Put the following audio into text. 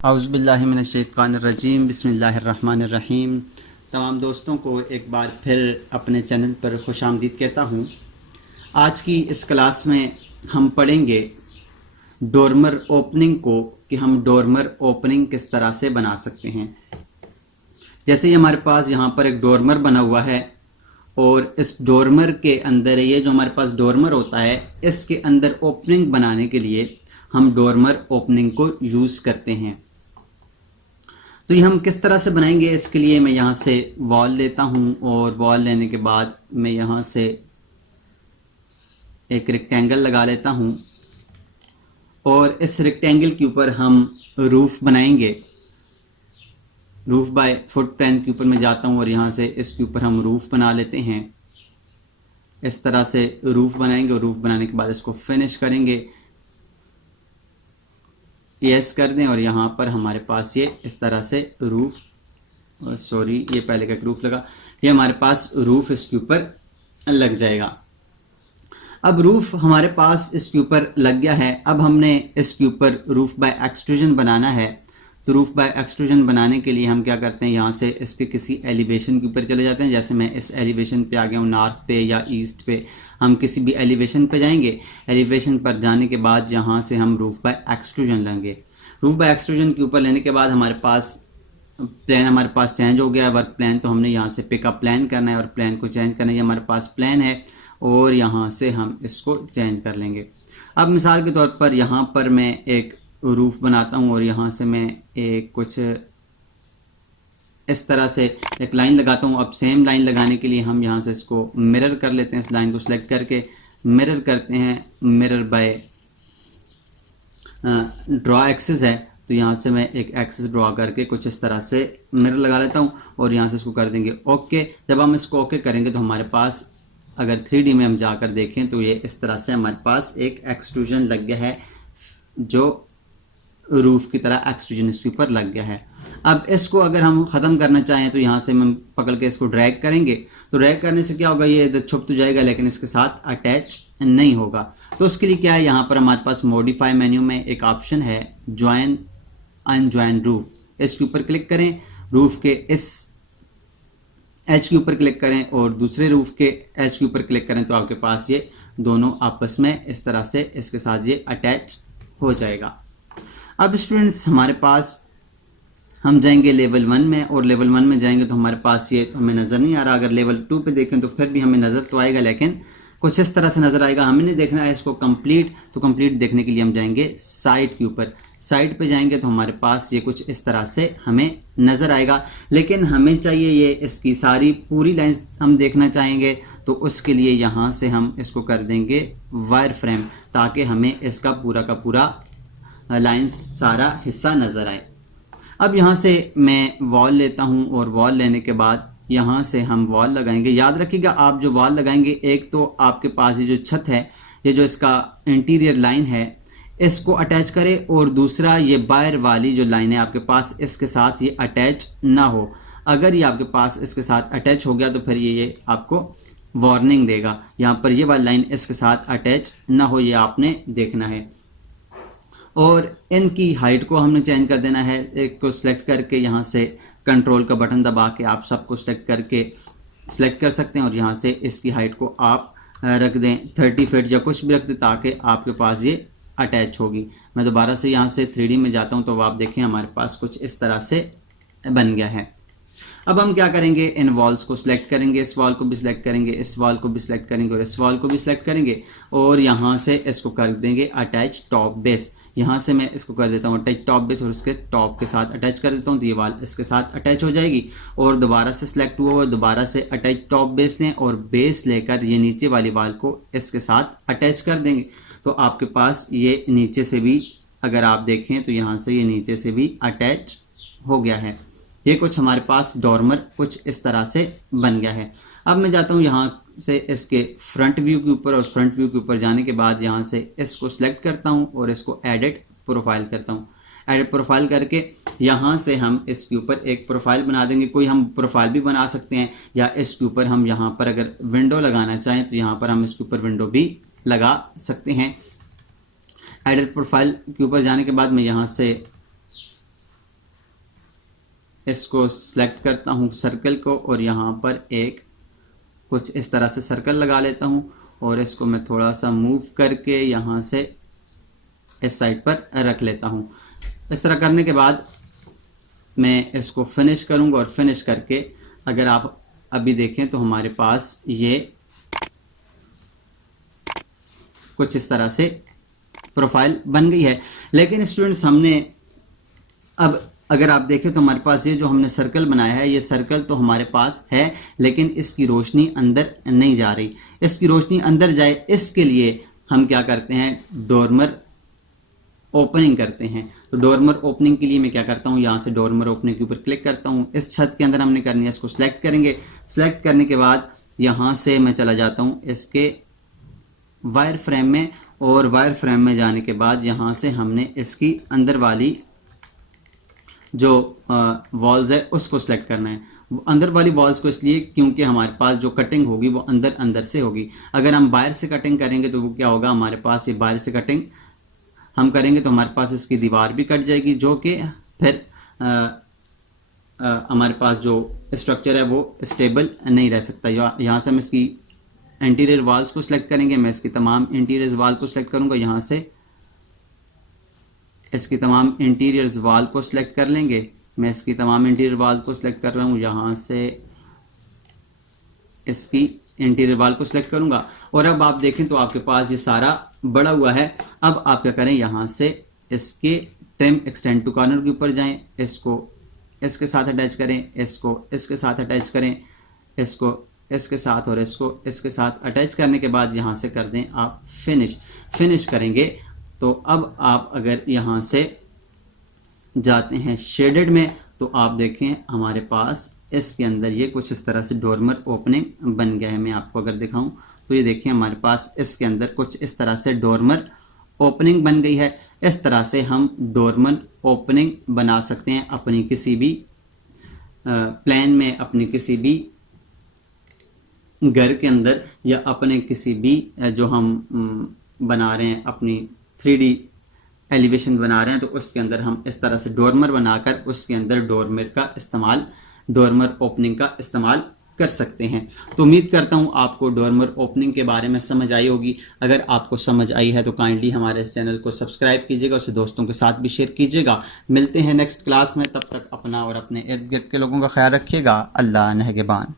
औज़ुबिल्लाहिमिनश्शैतानिर्रजीम बिस्मिल्लाहिर्रहमानिर्रहीम। तमाम दोस्तों को एक बार फिर अपने चैनल पर खुशामदीद कहता हूँ। आज की इस क्लास में हम पढ़ेंगे डोरमर ओपनिंग को कि हम डोरमर ओपनिंग किस तरह से बना सकते हैं। जैसे ही हमारे पास यहाँ पर एक डोरमर बना हुआ है और इस डोरमर के अंदर ये जो हमारे पास डोरमर होता है इसके अंदर ओपनिंग बनाने के लिए हम डोरमर ओपनिंग को यूज़ करते हैं। तो ये हम किस तरह से बनाएंगे, इसके लिए मैं यहाँ से वॉल लेता हूँ और वॉल लेने के बाद मैं यहाँ से एक रेक्टेंगल लगा लेता हूँ और इस रेक्टेंगल के ऊपर हम रूफ बनाएंगे। रूफ बाय फुटप्रिंट के ऊपर मैं जाता हूँ और यहाँ से इसके ऊपर हम रूफ बना लेते हैं। इस तरह से रूफ बनाएंगे और रूफ बनाने के बाद इसको फिनिश करेंगे। यस कर दें और यहाँ पर हमारे पास ये इस तरह से रूफ, सॉरी ये पहले का रूफ लगा, ये हमारे पास रूफ इसके ऊपर लग जाएगा। अब रूफ हमारे पास इसके ऊपर लग गया है। अब हमने इसके ऊपर रूफ बाय एक्सट्रूजन बनाना है। तो रूफ बाय एक्सट्रूजन बनाने के लिए हम क्या करते हैं, यहाँ से इसके किसी एलिवेशन के ऊपर चले जाते हैं। जैसे मैं इस एलिवेशन पे आ गया हूँ, नॉर्थ पे या ईस्ट पे, हम किसी भी एलिवेशन पे जाएंगे। एलिवेशन पर जाने के बाद यहाँ से हम रूफ बाय एक्सट्रूजन लेंगे। रूफ बाय एक्सट्रूजन के ऊपर लेने के बाद हमारे पास प्लान हमारे पास चेंज हो गया, वर्क प्लान। तो हमने यहाँ से पिकअप प्लान करना है और प्लान को चेंज करना है। ये हमारे पास प्लान है और यहाँ से हम इसको चेंज कर लेंगे। अब मिसाल के तौर पर यहाँ पर मैं एक रूफ बनाता हूँ और यहाँ से मैं एक कुछ इस तरह से एक लाइन लगाता हूँ। अब सेम लाइन लगाने के लिए हम यहाँ से इसको मिरर कर लेते हैं। इस लाइन को सिलेक्ट करके मिरर करते हैं। मिरर बाय ड्रॉ एक्सिस है, तो यहाँ से मैं एक एक्सिस ड्रॉ करके कुछ इस तरह से मिरर लगा लेता हूँ और यहाँ से इसको कर देंगे ओके। जब हम इसको ओके करेंगे तो हमारे पास अगर 3D में हम जाकर देखें तो ये इस तरह से हमारे पास एक एक्सट्रूजन लग गया है, जो रूफ की तरह एक्सट्रूजन इसके ऊपर लग गया है। अब इसको अगर हम ख़त्म करना चाहें तो यहाँ से हम पकड़ के इसको ड्रैग करेंगे। तो ड्रैग करने से क्या होगा, ये इधर छुप तो जाएगा लेकिन इसके साथ अटैच नहीं होगा। तो उसके लिए क्या है, यहाँ पर हमारे पास मॉडिफाई मेन्यू में एक ऑप्शन है ज्वाइन अनज्वाइन रूफ। इसके ऊपर क्लिक करें, रूफ के इस एच के ऊपर क्लिक करें और दूसरे रूफ के एच के ऊपर क्लिक करें तो आपके पास ये दोनों आपस में इस तरह से इसके साथ ये अटैच हो जाएगा। अब स्टूडेंट्स हमारे पास हम जाएंगे लेवल 1 में और लेवल 1 में जाएंगे तो हमारे पास ये तो हमें नज़र नहीं आ रहा। अगर लेवल 2 पे देखें तो फिर भी हमें नज़र तो आएगा, लेकिन कुछ इस तरह से नज़र आएगा। हमें नहीं देखना है इसको कंप्लीट, तो कंप्लीट देखने के लिए हम जाएंगे साइड के ऊपर। साइड पे जाएंगे तो हमारे पास ये कुछ इस तरह से हमें नज़र आएगा, लेकिन हमें चाहिए ये इसकी सारी पूरी लाइंस हम देखना चाहेंगे। तो उसके लिए यहाँ से हम इसको कर देंगे वायर फ्रेम, ताकि हमें इसका पूरा का पूरा लाइंस सारा हिस्सा नज़र आए। अब यहाँ से मैं वॉल लेता हूँ और वॉल लेने के बाद यहाँ से हम वॉल लगाएंगे। याद रखिएगा, आप जो वॉल लगाएंगे, एक तो आपके पास ये जो छत है, ये जो इसका इंटीरियर लाइन है, इसको अटैच करें, और दूसरा ये बाहर वाली जो लाइन है आपके पास, इसके साथ ये अटैच ना हो। अगर ये आपके पास इसके साथ अटैच हो गया तो फिर ये आपको वार्निंग देगा। यहाँ पर ये वाली लाइन इसके साथ अटैच ना हो, ये आपने देखना है। और इनकी हाइट को हमने चेंज कर देना है। एक को सिलेक्ट करके यहाँ से कंट्रोल का बटन दबा के आप सबको सिलेक्ट करके सिलेक्ट कर सकते हैं और यहाँ से इसकी हाइट को आप रख दें 30 फीट या कुछ भी रख दें, ताकि आपके पास ये अटैच होगी। मैं दोबारा से यहाँ से 3D में जाता हूँ तो आप देखें हमारे पास कुछ इस तरह से बन गया है। अब हम क्या करेंगे, इन वॉल्स को सिलेक्ट करेंगे, इस वॉल को भी सिलेक्ट करेंगे, इस वॉल को भी सिलेक्ट करेंगे और इस वॉल को भी सिलेक्ट करेंगे और यहाँ से इसको कर देंगे अटैच टॉप बेस। यहाँ से मैं इसको कर देता हूँ अटैच टॉप बेस और इसके टॉप के साथ अटैच कर देता हूँ, तो ये वॉल इसके साथ अटैच हो जाएगी। और दोबारा से सिलेक्ट हुआ दोबारा से अटैच टॉप बेस लें और बेस लेकर ये नीचे वाली वॉल को इसके साथ अटैच कर देंगे। तो आपके पास ये नीचे से भी, अगर आप देखें तो यहाँ से ये नीचे से भी अटैच हो गया है। ये कुछ हमारे पास डोरमर कुछ इस तरह से बन गया है। अब मैं जाता हूँ यहाँ से इसके फ्रंट व्यू के ऊपर और फ्रंट व्यू के ऊपर जाने के बाद यहाँ से इसको सिलेक्ट करता हूँ और इसको एडिट प्रोफाइल करता हूँ। एडिट प्रोफाइल करके यहाँ से हम इसके ऊपर एक प्रोफाइल बना देंगे। कोई हम प्रोफाइल भी बना सकते हैं या इसके ऊपर हम यहाँ पर अगर विंडो लगाना चाहें तो यहाँ पर हम इसके ऊपर विंडो भी लगा सकते हैं। एडिट प्रोफाइल के ऊपर जाने के बाद मैं यहाँ से इसको सिलेक्ट करता हूँ सर्कल को और यहाँ पर एक कुछ इस तरह से सर्कल लगा लेता हूँ और इसको मैं थोड़ा सा मूव करके यहाँ से इस साइड पर रख लेता हूँ। इस तरह करने के बाद मैं इसको फिनिश करूँगा और फिनिश करके अगर आप अभी देखें तो हमारे पास ये कुछ इस तरह से प्रोफाइल बन गई है। लेकिन स्टूडेंट्स हमने अब अगर आप देखें तो हमारे पास ये जो हमने सर्कल बनाया है ये सर्कल तो हमारे पास है, लेकिन इसकी रोशनी अंदर नहीं जा रही। इसकी रोशनी अंदर जाए इसके लिए हम क्या करते हैं, डोरमर ओपनिंग करते हैं। तो डोरमर ओपनिंग के लिए मैं क्या करता हूँ, यहाँ से डोरमर ओपनिंग के ऊपर क्लिक करता हूँ। इस छत के अंदर हमने करनी है, इसको सिलेक्ट करेंगे। सिलेक्ट करने के बाद यहाँ से मैं चला जाता हूँ इसके वायर फ्रेम में और वायर फ्रेम में जाने के बाद यहाँ से हमने इसकी अंदर वाली जो वॉल्स है उसको सिलेक्ट करना है। अंदर वाली वॉल्स को इसलिए क्योंकि हमारे पास जो कटिंग होगी वो अंदर अंदर से होगी। अगर हम बाहर से कटिंग करेंगे तो वो क्या होगा, हमारे पास ये बाहर से कटिंग हम करेंगे तो हमारे पास इसकी दीवार भी कट जाएगी, जो कि फिर हमारे पास जो स्ट्रक्चर है वो स्टेबल नहीं रह सकता। यहाँ से हम इसकी इंटीरियर वॉल्स को सिलेक्ट करेंगे। मैं इसकी तमाम इंटीरियर वॉल को सिलेक्ट करूंगा। यहाँ से इसकी तमाम इंटीरियर वॉल को सिलेक्ट कर लेंगे। मैं इसकी तमाम इंटीरियर वॉल को सिलेक्ट कर रहा हूँ। यहाँ से इसकी इंटीरियर वॉल को सिलेक्ट करूंगा और अब आप देखें तो आपके पास ये सारा बड़ा हुआ है। अब आप क्या करें, यहाँ से इसके ट्रिम एक्सटेंड टू कॉर्नर के ऊपर जाएं, इसको इसके साथ अटैच करें, इसको इसके साथ अटैच करें, इसको इसके साथ और इसको इसके साथ अटैच करने के बाद यहाँ से कर दें आप फिनिश करेंगे। तो अब आप अगर यहाँ से जाते हैं शेडेड में तो आप देखें हमारे पास इसके अंदर ये कुछ इस तरह से डोरमर ओपनिंग बन गया है। मैं आपको अगर दिखाऊं तो ये देखिए हमारे पास इसके अंदर कुछ इस तरह से डोरमर ओपनिंग बन गई है। इस तरह से हम डोरमर ओपनिंग बना सकते हैं अपनी किसी भी प्लान में, अपनी किसी भी घर के अंदर या अपने किसी भी जो हम बना रहे हैं, अपनी 3D एलिवेशन बना रहे हैं तो उसके अंदर हम इस तरह से डोरमर बनाकर उसके अंदर डोरमर ओपनिंग का इस्तेमाल कर सकते हैं। तो उम्मीद करता हूं आपको डोरमर ओपनिंग के बारे में समझ आई होगी। अगर आपको समझ आई है तो काइंडली हमारे इस चैनल को सब्सक्राइब कीजिएगा, उसे दोस्तों के साथ भी शेयर कीजिएगा। मिलते हैं नेक्स्ट क्लास में, तब तक अपना और अपने इर्द गिर्द के लोगों का ख्याल रखिएगा। अल्लाह नहगबान।